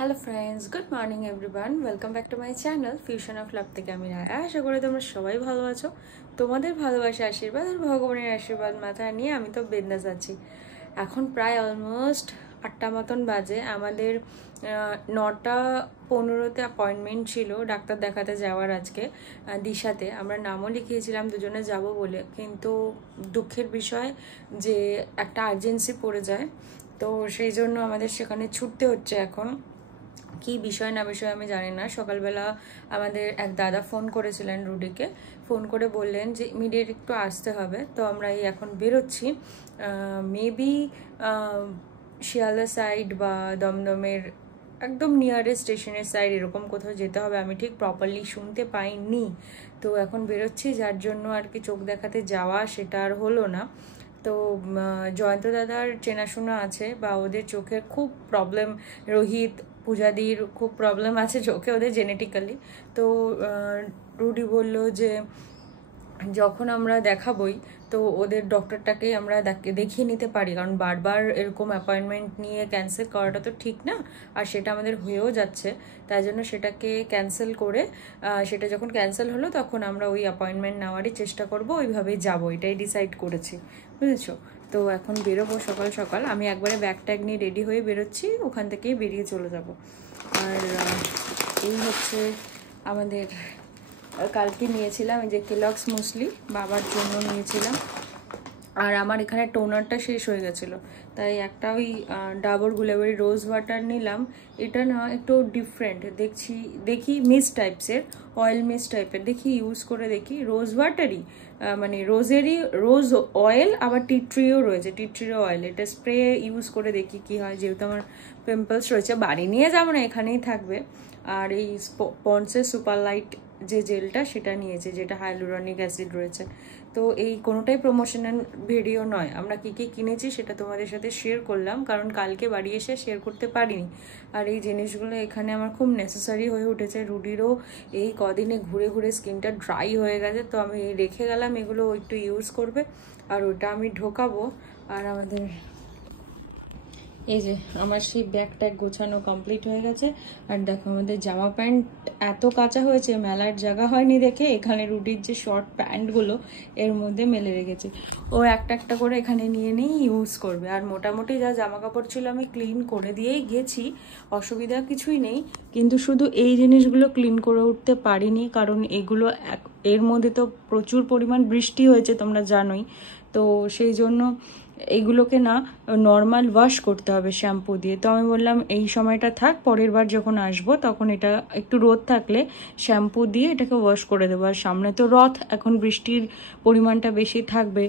Hello friends, good morning everyone. Welcome back to my channel fusion of love থেকে আমি রায়া। আশা করি তোমরা সবাই ভালো আছো। তোমাদের ভালোবাসা, আশীর্বাদ আর ভগবানের আশীর্বাদ মাথায় নিয়ে আমি তো বিন্দাস আছি। এখন প্রায় অলমোস্ট 8টা মতন বাজে। আমাদের 9টা 15-তে অ্যাপয়েন্টমেন্ট ছিল ডাক্তার দেখাতে যাওয়ার। আজকে দিশাতে আমরা নামও লিখিয়েছিলাম দুজনে যাব বলে, কিন্তু দুঃখের বিষয় যে একটা আর্জেন্সি পড়ে যায়, তো সেই জন্য আমাদের সেখানে ছুটতে হচ্ছে। এখন কি বিষয় না বিষয় আমি জানি না। সকালবেলা আমাদের এক দাদা ফোন করেছিলেন, রুডিকে ফোন করে বললেন যে ইমিডিয়েট একটু আসতে হবে। তো আমরা এই এখন বেরোচ্ছি, মেবি শিয়ালদা সাইড বা দমদমের একদম নিয়ারেস্ট স্টেশনের সাইড এরকম কোথাও যেতে হবে। আমি ঠিক প্রপারলি শুনতে পাইনি, তো এখন বেরোচ্ছি, যার জন্য আর কি চোখ দেখাতে যাওয়া সেটা আর হলো না। তো জয়ন্ত দাদার চেনাশোনা আছে বা ওদের চোখের খুব প্রবলেম, রোহিত পূজাদির খুব প্রবলেম আছে চোখে ওদের জেনেটিক্যালি। তো রুডি বলল যে যখন আমরা দেখাবই তো ওদের ডক্টরটাকেই আমরা দেখিয়ে নিতে পারি, কারণ বারবার এরকম অ্যাপয়েন্টমেন্ট নিয়ে ক্যান্সেল করাটা তো ঠিক না, আর সেটা আমাদের হয়েও যাচ্ছে। তাই জন্য সেটাকে ক্যান্সেল করে, সেটা যখন ক্যান্সেল হলো তখন আমরা ওই অ্যাপয়েন্টমেন্ট নেওয়ারই চেষ্টা করব, ওইভাবেই যাবো, এটাই ডিসাইড করেছি, বুঝেছো? তো এখন বেরোবো সকাল সকাল। আমি একবারে ব্যাগ ট্যাগ নিয়ে রেডি হয়ে বেরোচ্ছি, ওখান থেকেই বেরিয়ে চলে যাব। আর এই হচ্ছে আমাদের কালকে নিয়েছিলাম এই যে কেলগস মুসলি, বাবার জন্য নিয়েছিলাম। আর আমার এখানে টোনারটা শেষ হয়ে গেছিলো, তাই একটা ওই ডাবর গুলাবেরি রোজ ওয়াটার নিলাম। এটা না একটু ডিফারেন্ট দেখি মিস্ট টাইপসের, অয়েল মিস্ট টাইপের, দেখি ইউজ করে দেখি। রোজ ওয়াটারই মানে রোজ অয়েল, আবার টিট্রিও রয়েছে, টিট্রির অয়েল। এটা স্প্রে ইউজ করে দেখি কি হয়, যেহেতু আমার পিম্পলস রয়েছে। বাড়ি নিয়ে যাবো না, এখানেই থাকবে। আর এই পন্সের সুপার লাইট যে জেলটা সেটা নিয়েছে, যেটা হাইলুরনিক অ্যাসিড রয়েছে। তো এই কোনোটাই প্রমোশনাল ভিডিও নয়, আমরা কী কী কিনেছি সেটা তোমাদের সাথে শেয়ার করলাম, কারণ কালকে বাড়ি এসে শেয়ার করতে পারিনি। আর এই জিনিসগুলো এখানে আমার খুব নেসেসারি হয়ে উঠেছে। রুডিরও এই কদিনে ঘুরে ঘুরে স্কিনটা ড্রাই হয়ে গেছে, তো আমি রেখে গেলাম, এগুলো একটু ইউজ করবে আর ওটা আমি ঢোকাবো। আর আমাদের এই যে আমার সেই ব্যাগ ট্যাগ গোছানো কমপ্লিট হয়ে গেছে। আর দেখো আমাদের জামা প্যান্ট এত কাঁচা হয়েছে, মেলার জায়গা হয়নি দেখে এখানে রুডির যে শর্ট প্যান্টগুলো এর মধ্যে মেলে রেখেছে। ও একটা একটা করে এখানে নিয়ে ইউজ করবে। আর মোটামুটি যা জামা কাপড় ছিল আমি ক্লিন করে দিয়েই গেছি, অসুবিধা কিছুই নেই। কিন্তু শুধু এই জিনিসগুলো ক্লিন করে উঠতে পারিনি, কারণ এগুলো এর মধ্যে তো প্রচুর পরিমাণ বৃষ্টি হয়েছে, তোমরা জানোই। তো সেই জন্য এইগুলোকে না নর্মাল ওয়াশ করতে হবে শ্যাম্পু দিয়ে। তো আমি বললাম এই সময়টা থাক, পরের বার যখন আসবো তখন এটা একটু রোদ থাকলে শ্যাম্পু দিয়ে এটাকে ওয়াশ করে দেবো। আর সামনে তো রথ, এখন বৃষ্টির পরিমাণটা বেশি থাকবে।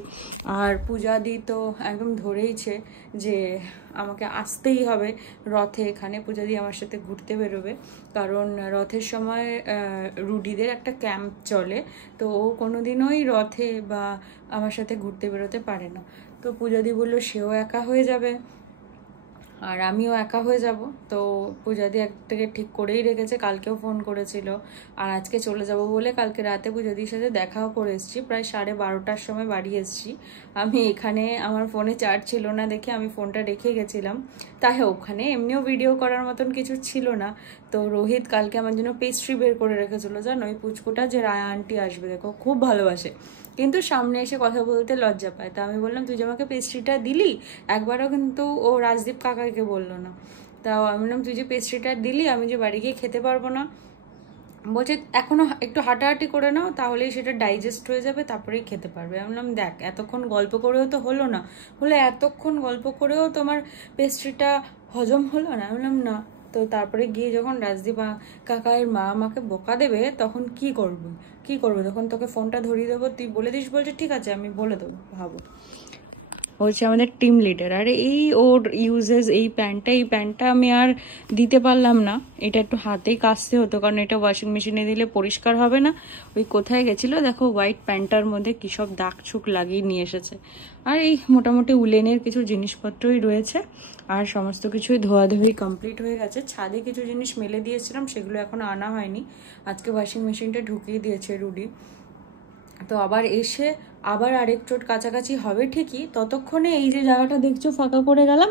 আর পূজাদি তো একদম ধরেইছে যে আমাকে আসতেই হবে রথে। এখানে পূজাদি আমার সাথে ঘুরতে বেরোবে, কারণ রথের সময় রুডিদের একটা ক্যাম্প চলে, তো ও কোনোদিনই রথে বা আমার সাথে ঘুরতে বেরোতে পারে না। তো পূজাদি বললো সেও একা হয়ে যাবে আর আমিও একা হয়ে যাব। তো পূজাদি এক থেকে ঠিক করেই রেখেছে, কালকেও ফোন করেছিল। আর আজকে চলে যাব বলে কালকে রাতে পূজাদির সাথে দেখাও করে এসেছি, প্রায় 12:30টার সময় বাড়ি এসেছি। আমি এখানে আমার ফোনে চার্জ ছিল না দেখে আমি ফোনটা রেখে গেছিলাম, তাই ওখানে এমনিও ভিডিও করার মতন কিছু ছিল না। তো রোহিত কালকে আমার জন্য পেস্ট্রি বের করে রেখেছিল, জানো ওই পুচকুটা যে রায়া আন্টি আসবে, দেখো খুব ভালোবাসে, কিন্তু সামনে এসে কথা বলতে লজ্জা পায়। তা আমি বললাম তুই যে আমাকে পেস্ট্রিটা দিলি, একবারও কিন্তু ও রাজদীপ কাকাকে বললো না। তাও আমি বললাম তুই যে পেস্ট্রিটা দিলি আমি যে বাড়ি গিয়ে খেতে পারবো না। বলছে এখনো একটু হাঁটাহাঁটি করে নাও, তাহলেই সেটা ডাইজেস্ট হয়ে যাবে, তারপরেই খেতে পারবে। আমি বললাম দেখ এতক্ষণ গল্প করেও তো হলো না। বলে এতক্ষণ গল্প করেও তোমার পেস্ট্রিটা হজম হলো না? আমি বললাম না। তো তারপরে গিয়ে যখন রাজদীপ কাকায়ের মা আমাকে বকা দেবে তখন কি করবো, তখন তোকে ফোনটা ধরিয়ে দেবো, তুই বলে দিস। বলছে ঠিক আছে আমি বলে দেবো, ভাবো। হচ্ছে আমাদের টিম লিডার। আর এই ওর ইউজেস এই প্যান্টটা আমি আর দিতে পারলাম না, এটা একটু হাতেই কাচতে হতো, কারণ এটা ওয়াশিং মেশিনে দিলে পরিষ্কার হবে না। ওই কোথায় গেছিলো দেখো, হোয়াইট প্যান্টটার মধ্যে কী সব দাগ ছুক লাগিয়ে নিয়ে এসেছে। আর এই মোটামুটি উলেনের কিছু জিনিসপত্রই রয়েছে, আর সমস্ত কিছুই ধোয়াধুয়ি কমপ্লিট হয়ে গেছে। ছাদে কিছু জিনিস মেলে দিয়েছিলাম, সেগুলো এখনো আনা হয়নি, আজকে ওয়াশিং মেশিনটা ঢুকিয়ে দিয়েছে রুডি। তো আবার এসে আবার আরেক চোট কাছাকাছি হবে ঠিকই, ততক্ষণে এই যে জায়গাটা দেখছো ফাঁকা করে গেলাম,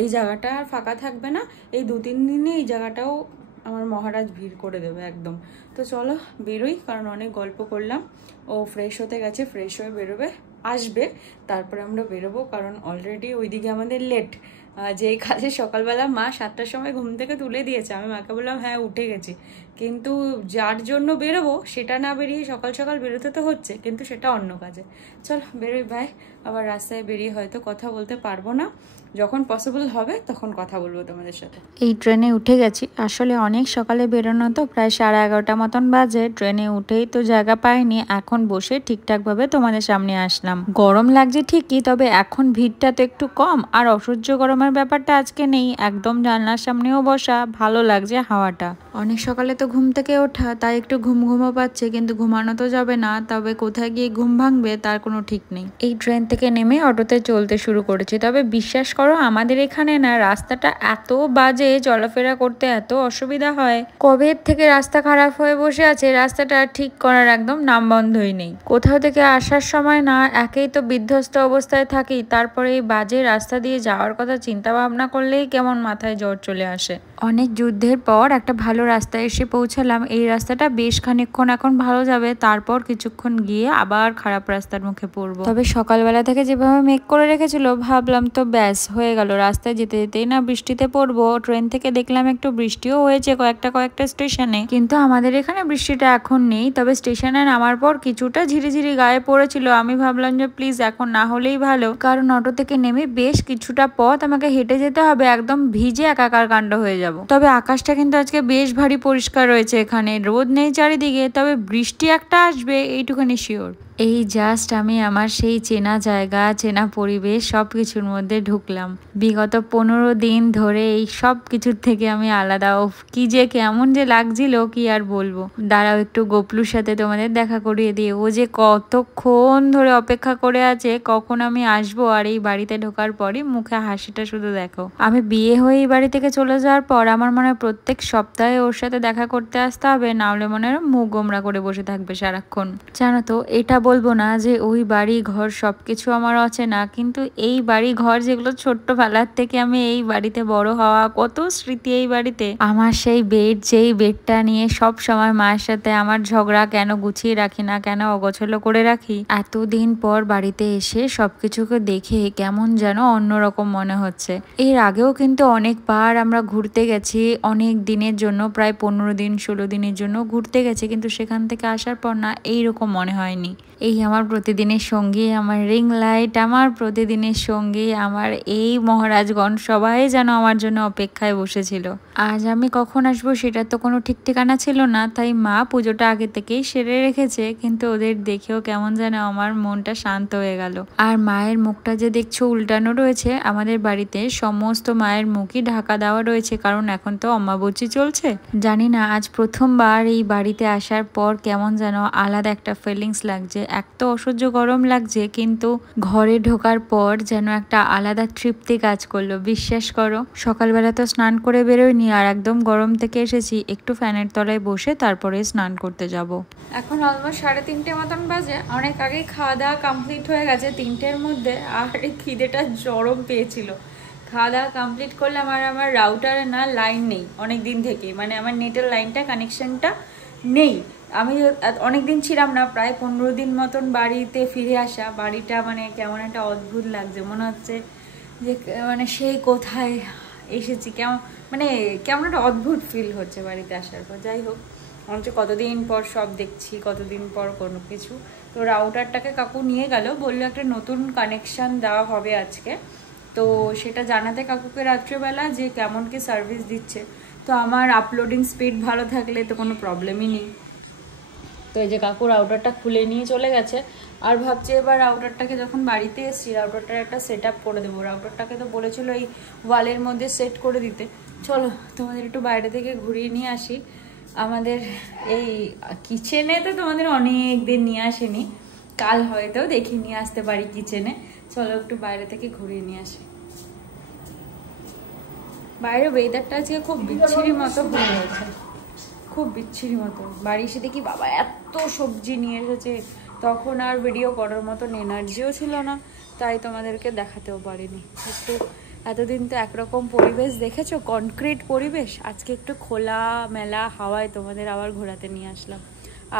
এই জায়গাটা আর ফাঁকা থাকবে না। এই 2-3 দিনে এই জায়গাটাও আমার মহারাজ ভিড় করে দেবে একদম। তো চলো বেরোই, কারণ অনেক গল্প করলাম। ও ফ্রেশ হতে গেছে, ফ্রেশ হয়ে বেরোবে, আসবে, তারপরে আমরা বেরোবো, কারণ অলরেডি ওইদিকে আমাদের লেট। যেই কাজে সকালবেলা মা 7টার সময় ঘুম থেকে তুলে দিয়েছে, আমি মাকে বললাম হ্যাঁ উঠে গেছি, কিন্তু যার জন্য বেরোবো সেটা না বেরিয়ে সকাল সকাল বেরোতে তো হচ্ছে, কিন্তু সেটা অন্য কাজে। চল বেরোই ভাই, আবার রাস্তায় বেরিয়ে হয়তো কথা বলতে পারবো না, যখন পসিবল হবে তখন কথা বলবো তোমাদের সাথে। এই ট্রেনে উঠে গেছি, আসলে অনেক সকালে বেরোনো তো, প্রায় 11:30 মতন বাজে। ট্রেনে উঠেই তো জায়গা পাইনি, এখন বসে ঠিকঠাকভাবে তোমাদের সামনে আসলাম। গরম লাগছে ঠিকই, তবে এখন ভিড়টা তো একটু কম, আর অসহ্য গরমের ব্যাপারটা আজকে নেই। একদম জানলার সামনেও বসা, ভালো লাগছে হাওয়াটা। অনেক সকালে তো ঘুম থেকে ওঠা, তাই একটু ঘুমও পাচ্ছে, কিন্তু ঘুমানো তো যাবে না, তবে কোথায় গিয়ে ঘুম ভাঙবে তার কোনো ঠিক নেই। এই ট্রেন থেকে নেমে অটোতে চলতে শুরু করেছি, তবে বিশ্বাস করো আমাদের এখানে না রাস্তাটা এত বাজে, চলাফেরা করতে এত অসুবিধা হয়। কবে থেকে রাস্তা খারাপ হয়ে বসে আছে, রাস্তাটা ঠিক করার একদম নাম বন্ধই নেই। কোথাও থেকে আসার সময় না একেই তো বিধ্বস্ত অবস্থায় থাকি, তারপরে এই বাজে রাস্তা দিয়ে যাওয়ার কথা চিন্তা ভাবনা করলেই কেমন মাথায় জ্বর চলে আসে। অনেক যুদ্ধের পর একটা ভালো রাস্তায় এসে পৌঁছালাম। এই রাস্তাটা বেশ খানিকক্ষণ এখন ভালো যাবে, তারপর কিছুক্ষণ গিয়ে আবার খারাপ রাস্তার মুখে পড়বো। তবে সকালবেলা থেকে যেভাবে মেঘ করে রেখেছিল, ভাবলাম তো ব্যাস হয়ে গেল, রাস্তায় যেতে যেতেই না বৃষ্টিতে পড়বো। ট্রেন থেকে দেখলাম একটু বৃষ্টিও হয়েছে কয়েকটা স্টেশনে, কিন্তু আমাদের এখানে বৃষ্টিটা এখন নেই। তবে স্টেশনে নামার পর কিছুটা ঝিরিঝিরি গায়ে পড়েছিল। আমি ভাবলাম যে প্লিজ এখন না হলেই ভালো, কারণ অটো থেকে নেমে বেশ কিছুটা পথ আমাকে হেঁটে যেতে হবে, একদম ভিজে একাকার কাণ্ড হয়ে যাব। তবে আকাশটা কিন্তু আজকে বেশ ভারী পরিষ্কার রয়েছে, এখানে রোদ নেই চারিদিকে, তবে বৃষ্টি একটা আসবে এইটুখানি শিওর। এই জাস্ট আমি আমার সেই চেনা জায়গা, চেনা পরিবেশ সবকিছুর মধ্যে ঢুকলাম। বিগত 15 দিন ধরে এই সব কিছুর থেকে আমি আলাদা। কি যে কেমন যে লাগছিল কি আর বলবো। দাঁড়াও একটু গোপলুর সাথে তোমাদের দেখা করিয়ে দিয়ে, ও যে কতক্ষণ ধরে অপেক্ষা করে আছে কখন আমি আসবো, আর এই বাড়িতে ঢোকার পরই মুখে হাসিটা শুধু দেখো। আমি বিয়ে হয়ে এই বাড়ি থেকে চলে যাওয়ার পর আমার মনে হয় প্রত্যেক সপ্তাহে ওর সাথে দেখা করতে আসতে হবে, না হলে মনে হয় মুখ গোমরা করে বসে থাকবে সারাক্ষণ। জানো তো, এটা বলবো না যে ওই বাড়ি ঘর সবকিছু আমার অচেনা, কিন্তু এই বাড়ি ঘর যেগুলো ছোট্টবেলার থেকে আমি এই বাড়িতে বড় হওয়া, কত স্মৃতি এই বাড়িতে। আমার সেই বেড, যেই বেডটা নিয়ে সব সময় মায়ের সাথে আমার ঝগড়া, কেন গুছিয়ে রাখি না, কেন অগোছালো করে রাখি। এতদিন পর বাড়িতে এসে সবকিছুকে দেখে কেমন যেন অন্যরকম মনে হচ্ছে। এর আগেও কিন্তু অনেকবার আমরা ঘুরতে গেছি, অনেক দিনের জন্য, প্রায় 15 দিন 16 দিনের জন্য ঘুরতে গেছি, কিন্তু সেখান থেকে আসার পর না এইরকম মনে হয়নি। এই আমার প্রতিদিনের সঙ্গী, আমার রিং লাইট, আমার প্রতিদিনের সঙ্গী, আমার এই মহারাজগণ সবাই যেন আমার জন্য অপেক্ষায় বসেছিল। আজ আমি কখন আসবো সেটা তো কোনো ঠিক ঠিকানা ছিল না, তাই মা পুজোটা আগে থেকেই সেরে রেখেছে, কিন্তু ওদের দেখেও কেমন যেন আমার মনটা শান্ত হয়ে গেল। আর মায়ের মুখটা যে দেখছো উল্টানো রয়েছে, আমাদের বাড়িতে সমস্ত মায়ের মুখই ঢাকা দেওয়া রয়েছে, কারণ এখন তো অমাবস্যা চলছে। জানি না আজ প্রথমবার এই বাড়িতে আসার পর কেমন যেন আলাদা একটা ফিলিংস লাগছে। এক তো অসহ্য গরম লাগছে, কিন্তু ঘরে ঢোকার পর যেন একটা আলাদা তৃপ্তি কাজ করলো। বিশ্বাস করো, সকালবেলা তো স্নান করে বেরোয়নি, আর একদম গরম থেকে এসেছি, একটু ফ্যানের তলায় বসে তারপরে স্নান করতে যাব। এখন অলমোস্ট 3:30 মতন বাজে, অনেক আগেই খাওয়া দাওয়া কমপ্লিট হয়ে গেছে 3টের মধ্যে, আর এই খিদেটা চরম পেয়েছিল। খাওয়া দাওয়া কমপ্লিট করলাম, আর আমার রাউটারে না লাইন নেই অনেক দিন থেকে, মানে আমার নেটের লাইনটা, কানেকশনটা নেই। আমি অনেক দিন ছিলাম না, প্রায় 15 দিন মতন বাড়িতে ফিরে আসা। বাড়িটা মানে কেমন একটা অদ্ভুত লাগছে, মনে হচ্ছে যে মানে সেই কোথায় এসেছি, কেমন একটা অদ্ভুত ফিল হচ্ছে বাড়িতে আসার পর। যাই হোক, হচ্ছে কতদিন পর সব দেখছি, কতদিন পর কোনো কিছু। তো রাউটারটাকে কাকু নিয়ে গেল, বললো একটা নতুন কানেকশান দেওয়া হবে আজকে, তো সেটা জানাতে কাকুকে রাত্রেবেলা যে কেমন কি সার্ভিস দিচ্ছে। তো আমার আপলোডিং স্পিড ভালো থাকলে তো কোনো প্রবলেমই নেই। তো এই যে কাকু রাউটারটা খুলে নিয়ে চলে গেছে, আর ভাবছি এবার রাউটারটাকে যখন বাড়িতে এসছি রাউটারটার একটা সেট আপ করে দেবো। রাউটারটাকে তো বলেছিল এই ওয়ালের মধ্যে সেট করে দিতে। চলো তোমাদের একটু বাইরে থেকে ঘুরিয়ে নিয়ে আসি। আমাদের এই কিচেনে তো তোমাদের অনেক দিন নিয়ে আসেনি, কাল হয়তো দেখে নিয়ে আসতে পারি কিচেনে। চলো একটু বাইরে থেকে ঘুরিয়ে নিয়ে আসি। বাইরে ওয়েদারটা আজকে খুব বিচ্ছিরি মতো হয়ে গেছে, খুব বিচ্ছিরি মতো। বাড়ি এসে দেখি বাবা এত সবজি নিয়ে এসেছে, তখন আর ভিডিও করার মতন এনার্জিও ছিল না, তাই তোমাদেরকে দেখাতেও পারিনি। একটু এতদিন তো একরকম পরিবেশ দেখেছো, কনক্রিট পরিবেশ, আজকে একটু খোলা মেলা হাওয়ায় তোমাদের আবার ঘোরাতে নিয়ে আসলাম।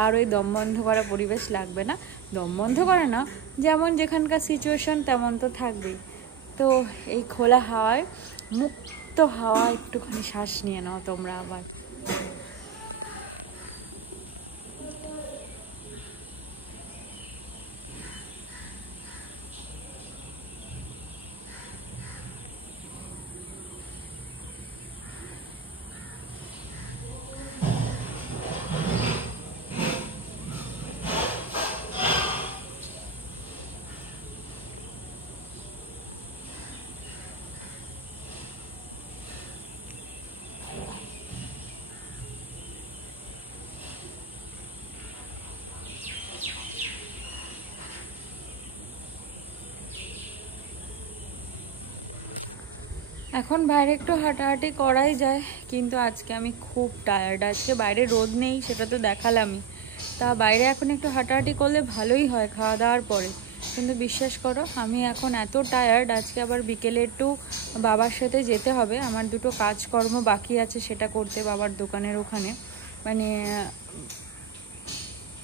আর ওই দম বন্ধ করা পরিবেশ লাগবে না, দম বন্ধ করে না, যেমন যেখানকার সিচুয়েশন তেমন তো থাকবেই। তো এই খোলা হাওয়ায়, মুক্ত হাওয়া, একটুখানি শ্বাস নিয়ে নাও তোমরা আবার। এখন বাইরে একটু হাঁটাহাঁটি করাই যায়, কিন্তু আজকে আমি খুব টায়ার্ড। আজকে বাইরে রোদ নেই, সেটা তো দেখালামই। তা বাইরে এখন একটু হাঁটাহাঁটি করলে ভালোই হয় খাওয়া দাওয়ার পরে, কিন্তু বিশ্বাস করো আমি এখন এত টায়ার্ড। আজকে আবার বিকেলে একটু বাবার সাথে যেতে হবে, আমার দুটো কাজকর্ম বাকি আছে সেটা করতে, বাবার দোকানের ওখানে। মানে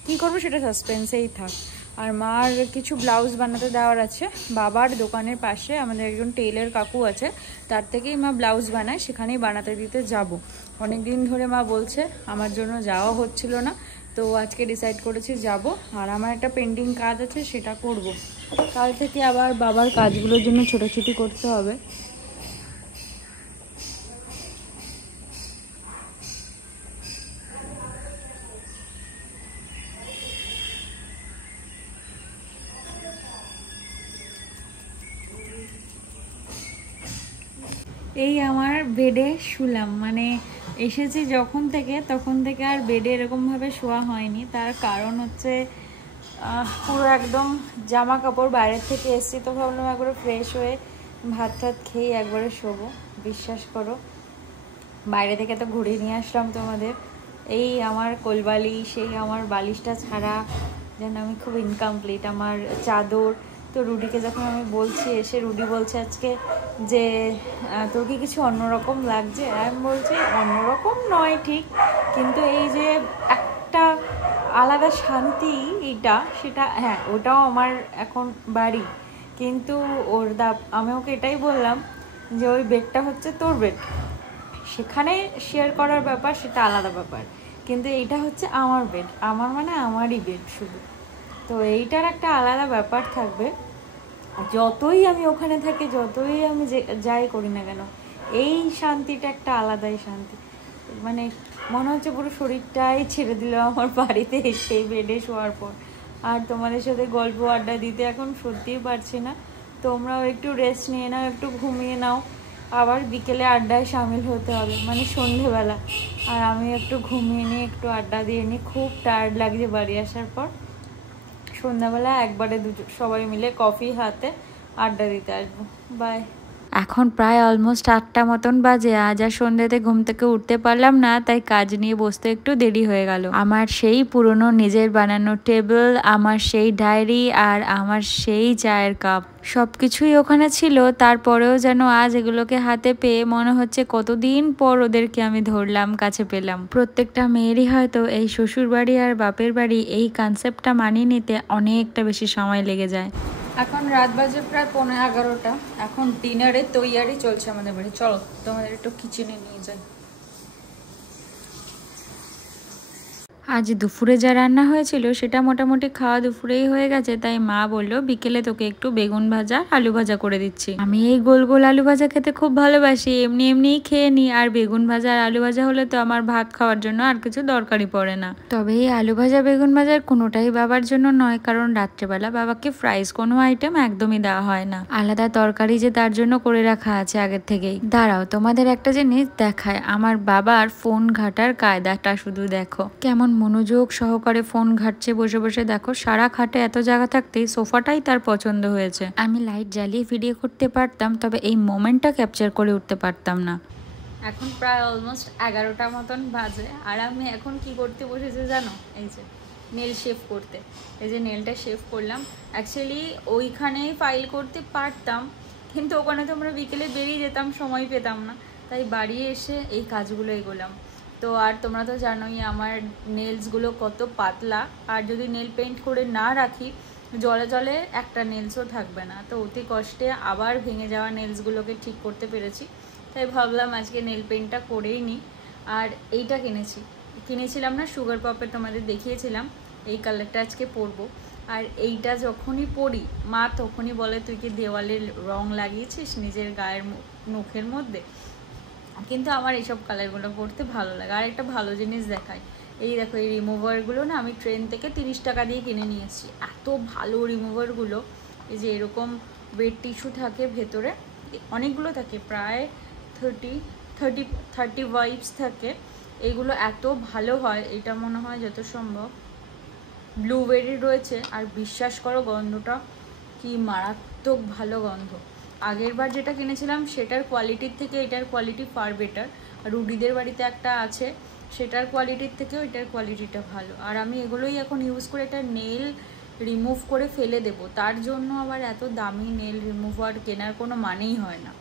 কী করবো সেটা সাসপেন্সেই থাক। আর মার কিছু ব্লাউজ বানাতে দেওয়ার আছে। বাবার দোকানের পাশে আমাদের একজন টেইলার কাকু আছে, তার থেকেই মা ব্লাউজ বানায়, সেখানেই বানাতে দিতে যাব। অনেক দিন ধরে মা বলছে, আমার জন্য যাওয়া হচ্ছিল না, তো আজকে ডিসাইড করেছি যাব। আর আমার একটা পেন্ডিং কাজ আছে, সেটা করব। কাল থেকে আবার বাবার কাজগুলোর জন্য ছোটাছুটি করতে হবে। এই আমার বেডে শুলাম, মানে এসেছি যখন থেকে তখন থেকে আর বেডে এরকমভাবে শোয়া হয়নি। তার কারণ হচ্ছে পুরো একদম জামা কাপড় বাইরের থেকে এসেছি, তো ভাবলাম একবারে ফ্রেশ হয়ে ভাত টাত খেয়ে একবারে শোবো। বিশ্বাস করো বাইরে থেকে তো ঘুরিয়ে নিয়ে আসলাম তোমাদের। এই আমার কোলবালি, সেই আমার বালিশটা ছাড়া যেন আমি খুব ইনকমপ্লিট। আমার চাদর তো রুডিকে যখন আমি বলছি, এসে রুডি বলছে আজকে যে তোর কি কিছু অন্যরকম লাগছে। আমি বলছি অন্যরকম নয় ঠিক, কিন্তু এই যে একটা আলাদা শান্তি এইটা, সেটা হ্যাঁ ওটাও আমার এখন বাড়ি। কিন্তু আমি ওকে এটাই বললাম যে ওই বেডটা হচ্ছে তোর বেড, সেখানে শেয়ার করার ব্যাপার সেটা আলাদা ব্যাপার, কিন্তু এইটা হচ্ছে আমার বেড, আমার মানে আমারই বেড শুধু। তো এইটার একটা আলাদা ব্যাপার থাকবে। যতই আমি ওখানে থাকি, যতই আমি যাই করি না কেন, এই শান্তিটা একটা আলাদাই শান্তি। মানে মনে হচ্ছে পুরো শরীরটাই ছেড়ে দিল আমার বাড়িতে এসে বেডে শোয়ার পর। আর তোমাদের সাথে গল্প আড্ডা দিতে এখন সত্যিই পারছি না। তোমরাও একটু রেস্ট নিয়ে নাও, একটু ঘুমিয়ে নাও, আবার বিকেলে আড্ডায় সামিল হতে হবে, মানে সন্ধেবেলা। আর আমি একটু ঘুমিয়ে নিই, একটু আড্ডা দিয়ে নিই, খুব টায়ার্ড লাগছে বাড়ি আসার পর। সন্ধ্যাবেলা একবারে সবাই মিলে কফি হাতে আড্ডা দিতে আসবো। বাই। এখন প্রায় অলমোস্ট 8টা মতন বাজে। আজ আর সন্ধ্যেতে ঘুম থেকে উঠতে পারলাম না, তাই কাজ নিয়ে বসতে একটু দেরি হয়ে গেল। আমার সেই পুরনো নিজের বানানো টেবিল, আমার সেই ডায়েরি, আর আমার সেই চায়ের কাপ, সবকিছুই ওখানে ছিল। তারপরেও যেন আজ এগুলোকে হাতে পেয়ে মনে হচ্ছে কতদিন পর ওদেরকে আমি ধরলাম, কাছে পেলাম। প্রত্যেকটা মেয়েরই হয়তো এই শ্বশুর বাড়ি আর বাপের বাড়ি এই কনসেপ্টটা মানিয়ে নিতে অনেকটা বেশি সময় লেগে যায়। এখন রাত বাজে প্রায় 11:15। এখন ডিনারের তৈয়ারি চলছে আমাদের বাড়ি। চলো তোমাদের একটু কিচেনে নিয়ে যাই। আজ দুপুরে যা রান্না হয়েছিল সেটা মোটামুটি খাওয়া দুপুরেই হয়ে গেছে, তাই মা বলল বিকেলে তোকে একটু বেগুন ভাজা আলু ভাজা করে দিচ্ছি। আমি এই গোল গোল আলু ভাজা খেতে খুব ভালোবাসি, এমনি এমনিই খেয়ে নিই। আর বেগুন ভাজা আর আলু ভাজা হলে তো আমার ভাত খাওয়ার জন্য আর কিছু দরকারই পড়ে না। তবে এই আলু ভাজা বেগুন ভাজার কোনোটাই বাবার জন্য নয়, কারণ রাত্রেবেলা বাবাকে ফ্রাইজ কোনো আইটেম একদমই দেওয়া হয় না। আলাদা তরকারি যে তার জন্য করে রাখা আছে আগের থেকেই। দাঁড়াও তোমাদের একটা জিনিস দেখায়, আমার বাবার ফোন ঘাটার কায়দাটা শুধু দেখো, কেমন মনোযোগ সহকারে ফোন ঘাটছে বসে বসে। দেখো সারা খাটে এত জায়গা থাকতেই সোফাটাই তার পছন্দ হয়েছে। আমি লাইট জ্বালিয়ে ভিডিও করতে পারতাম, তবে এই মোমেন্টটা ক্যাপচার করে উঠতে পারতাম না। এখন প্রায় অলমোস্ট 11টা মতন বাজে, আর আমি এখন কি করতে বসেছি জানো? এই যে নেল শেভ করতে। এই যে নেলটা শেভ করলাম, অ্যাকচুয়ালি ওইখানেই ফাইল করতে পারতাম, কিন্তু ওখানে তো আমরা বিকেলে বেরিয়ে যেতাম, সময় পেতাম না, তাই বাড়ি এসে এই কাজগুলো এগোলাম। তো আর তোমরা তো জানোই আমার নেলসগুলো কত পাতলা, আর যদি নেল পেন্ট করে না রাখি জলে জলে একটা নেলসও থাকবে না। তো অতি কষ্টে আবার ভেঙে যাওয়া নেলসগুলোকে ঠিক করতে পেরেছি, তাই ভাবলাম আজকে নেল পেন্টটা করেই নিই। আর এইটা কিনেছিলাম না সুগার পপে, তোমাদের দেখিয়েছিলাম, এই কালারটা আজকে পরবো। আর এইটা যখনই পরি মা তখনই বলে তুই কি দেওয়ালে রং লাগিয়েছিস নিজের গায়ের নখের মধ্যে, কিন্তু আমার এইসব কালারগুলো পরতে ভালো লাগে। আর একটা ভালো জিনিস দেখায়, এই দেখো এই রিমুভারগুলো না আমি ট্রেন থেকে 30 টাকা দিয়ে কিনে নিয়ে এসেছি। এত ভালো রিমুভারগুলো, এই যে এরকম ওয়েট টিস্যু থাকে ভেতরে, অনেকগুলো থাকে, প্রায় 30 ওয়াইপস থাকে। এগুলো এত ভালো হয়, এটা মনে হয় যত সম্ভব ব্লুবেরি রয়েছে। আর বিশ্বাস করো গন্ধটা কি মারাত্মক ভালো গন্ধ। আগের বার যেটা কিনেছিলাম সেটার কোয়ালিটির থেকে এটার কোয়ালিটি ফার বেটার। আর রুডিদের বাড়িতে একটা আছে, সেটার কোয়ালিটির থেকেও এটার কোয়ালিটিটা ভালো। আর আমি এগুলোই এখন ইউজ করে এটা নেল রিমুভ করে ফেলে দেবো, তার জন্য আবার এত দামি নেল রিমুভার কেনার কোনো মানেই হয় না।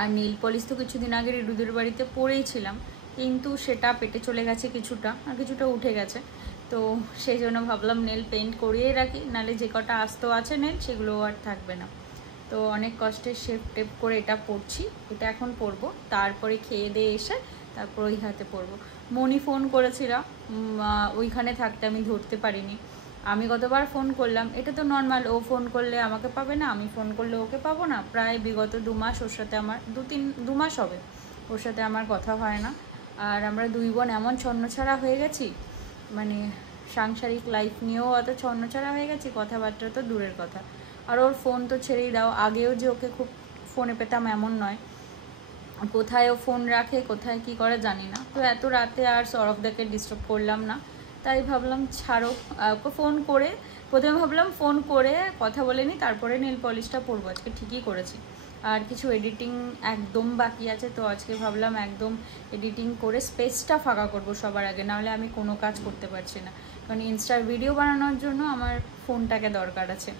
আর নেল পলিশ তো কিছুদিন আগে রুডিদের বাড়িতে পরেইছিলাম, কিন্তু সেটা পেটে চলে গেছে কিছুটা, আর কিছুটা উঠে গেছে। তো সেই জন্য ভাবলাম নেল পেন্ট করিয়ে রাখি, নাহলে যে কটা আস্ত আছে নেল সেগুলো আর থাকবে না। তো অনেক কষ্টে শেপ টেপ করে এটা পরছি, এটা এখন পরবো, তারপরে খেয়ে দিয়ে এসে তারপর ওই হাতে পরবো। মনি ফোন করেছিলাম, ওইখানে থাকতে আমি ধরতে পারিনি। আমি কতবার ফোন করলাম, এটা তো নর্মাল, ও ফোন করলে আমাকে পাবে না, আমি ফোন করলে ওকে পাবো না। প্রায় বিগত 2 মাস ওর সাথে আমার 2 মাস হবে ওর সাথে আমার কথা হয় না। আর আমরা 2 বোন এমন ছন্নছাড়া হয়ে গেছি, মানে সাংসারিক লাইফ নিয়েও অত ছন্নছাড়া হয়ে গেছি, কথাবার্তা তো দূরের কথা। আর ওর ফোন তো ছেড়েই দাও, আগেও যে ওকে খুব ফোনে পেতাম এমন নয়, কোথায় ও ফোন রাখে কোথায় কি করে জানি না। তো এত রাতে আর সৌরভদাকে ডিস্টার্ব করলাম না, তাই ভাবলাম ছাড়ো। ওকে ফোন করে প্রথমে ভাবলাম ফোন করে কথা বলে নিই, তারপরে নেল পলিশটা পরবো। আজকে ঠিকই করেছি। আর কিছু এডিটিং একদম বাকি আছে, তো আজকে ভাবলাম একদম এডিটিং করে স্পেসটা ফাঁকা করব সবার আগে, নাহলে আমি কোনো কাজ করতে পারছি না। কারণ ইনস্টার ভিডিও বানানোর জন্য আমার ফোনটাকে দরকার আছে,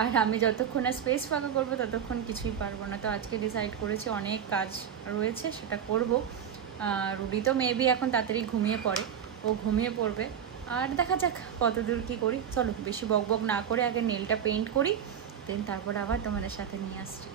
আর আমি যতক্ষণ স্পেস ফাঁকা করবো ততক্ষণ কিছুই পারবো না। তো আজকে ডিসাইড করেছি অনেক কাজ রয়েছে, সেটা করব। রুডি তো মেবি এখন তাড়াতাড়ি ঘুমিয়ে পড়ে, ও ঘুমিয়ে পড়বে। আর দেখা যাক কতদূর কী করি। চলো বেশি বকবক না করে আগে নেলটা পেইন্ট করি, দেন তারপর আবার তোমাদের সাথে নিয়ে আসছি।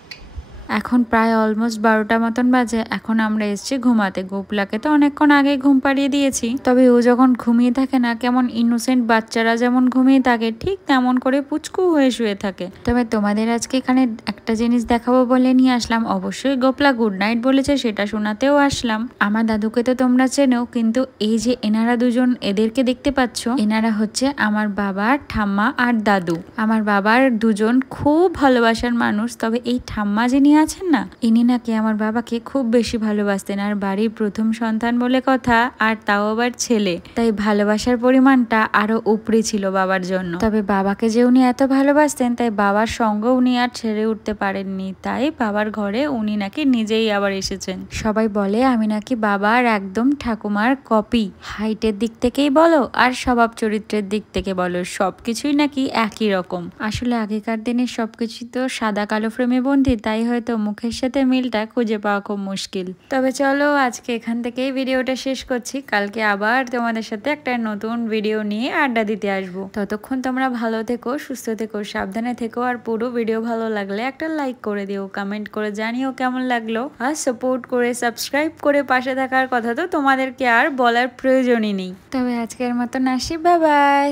এখন প্রায় অলমোস্ট 12টা মতন বাজে। এখন আমরা এসেছি ঘুমাতে। গোপলাকে তো অনেকক্ষণ আগে ঘুম পাড়িয়ে দিয়েছি, তবে ও যখন ঘুমিয়ে থাকে না, কেমন ইনোসেন্ট বাচ্চারা যেমন ঘুমিয়ে থাকে ঠিক তেমন করে পুচকু হয়ে শুয়ে থাকে। তবে তোমাদের আজকে এখানে একটা জিনিস দেখাবো বলে নিয়ে আসলাম। অবশ্যই গোপলা গুড নাইট বলেছে, সেটা শোনাতেও আসলাম। আমার দাদুকে তো তোমরা চেনো, কিন্তু এই যে এনারা দুজন, এদেরকে দেখতে পাচ্ছ, এনারা হচ্ছে আমার বাবার ঠাম্মা আর দাদু। আমার বাবার দুজন খুব ভালোবাসার মানুষ, তবে এই ঠাম্মা যিনি আছেন না, ইনি নাকি আমার বাবাকে খুব বেশি ভালোবাসতেন, আর বাড়ির প্রথম সন্তান বলে কথা, আর তাও আবার ছেলে, তাই ভালোবাসার পরিমাণটা আরো উপরে ছিল বাবার জন্য। তবে বাবাকে যে উনি এত ভালোবাসতেন, তাই বাবার সঙ্গ উনি আর ছেড়ে উঠতে পারেননি, তাই বাবার ঘরে উনি নাকি নিজেই আবার এসেছেন। সবাই বলে আমি নাকি বাবার একদম ঠাকুমার কপি, হাইটের দিক থেকেই বলো আর স্বভাব চরিত্রের দিক থেকে বলো, সবকিছুই নাকি একই রকম। আসলে আগেকার দিনের সবকিছু তো সাদা কালো ফ্রেমে বন্দি, তাই হয়তো মুখের সাথে মিলটা খুঁজে পাওয়া খুব মুশকিল। তবে চলো আজকে এখান থেকেই ভিডিওটা শেষ করছি। কালকে আবার তোমাদের সাথে একটা নতুন ভিডিও নিয়ে আড্ডা দিতে আসবো। ততক্ষণ তোমরা ভালো থেকো, সুস্থ থেকো, সাবধানে থেকো। আর পুরো ভিডিও ভালো লাগলে একটা লাইক করে দিও, কমেন্ট করে জানিও কেমন লাগলো। আর সাপোর্ট করে সাবস্ক্রাইব করে পাশে থাকার কথা তো তোমাদেরকে আর বলার প্রয়োজনই নেই। তবে আজকের মতন আসি, বাই বাই।